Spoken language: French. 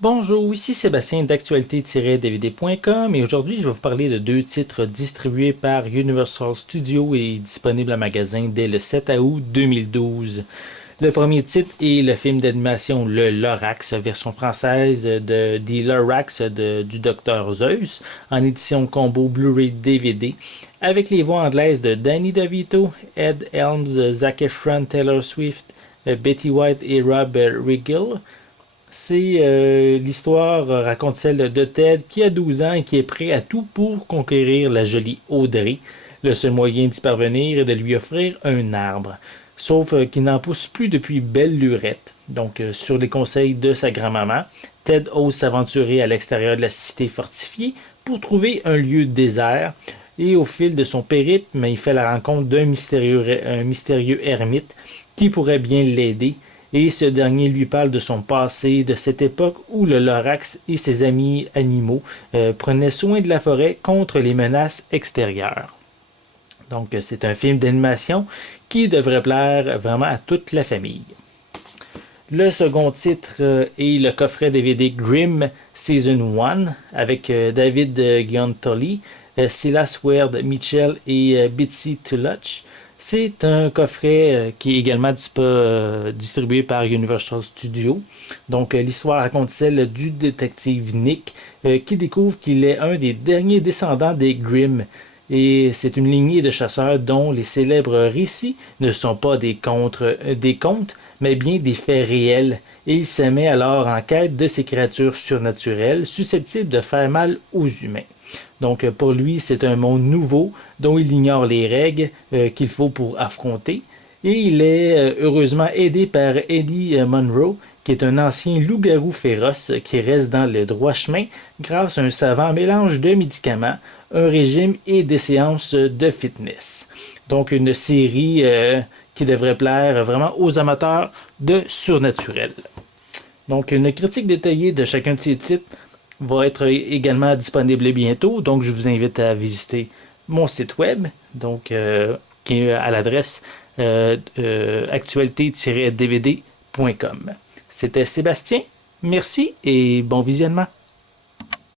Bonjour, ici Sébastien d'actualité-dvd.com et aujourd'hui je vais vous parler de deux titres distribués par Universal Studios et disponibles en magasin dès le 7 août 2012. Le premier titre est le film d'animation Le Lorax, version française de The Lorax du Dr Zeus, en édition combo Blu-ray DVD, avec les voix anglaises de Danny DeVito, Ed Helms, Zac Efron, Taylor Swift, Betty White et Rob Riggle. L'histoire raconte celle de Ted qui a 12 ans et qui est prêt à tout pour conquérir la jolie Audrey. Le seul moyen d'y parvenir est de lui offrir un arbre. Sauf qu'il n'en pousse plus depuis belle lurette. Donc, sur les conseils de sa grand-maman, Ted ose s'aventurer à l'extérieur de la cité fortifiée pour trouver un lieu désert. Et au fil de son périple, il fait la rencontre d'un mystérieux ermite qui pourrait bien l'aider, et ce dernier lui parle de son passé, de cette époque où le Lorax et ses amis animaux prenaient soin de la forêt contre les menaces extérieures. Donc c'est un film d'animation qui devrait plaire vraiment à toute la famille. Le second titre est le coffret DVD Grimm Season 1 avec David Giuntoli, Silas Weird Mitchell et Bitsy Tulloch. C'est un coffret qui est également distribué par Universal Studios. Donc, l'histoire raconte celle du détective Nick qui découvre qu'il est un des derniers descendants des Grimm. Et c'est une lignée de chasseurs dont les célèbres récits ne sont pas des contes, mais bien des faits réels. Et il se met alors en quête de ces créatures surnaturelles susceptibles de faire mal aux humains. Donc pour lui, c'est un monde nouveau dont il ignore les règles qu'il faut pour affronter. Et il est heureusement aidé par Eddie Monroe, qui est un ancien loup-garou féroce qui reste dans le droit chemin grâce à un savant mélange de médicaments, un régime et des séances de fitness. Donc une série qui devrait plaire vraiment aux amateurs de surnaturel. Donc une critique détaillée de chacun de ces titres va être également disponible bientôt. Donc, je vous invite à visiter mon site web, donc qui est à l'adresse actualité-dvd.com. C'était Sébastien. Merci et bon visionnement.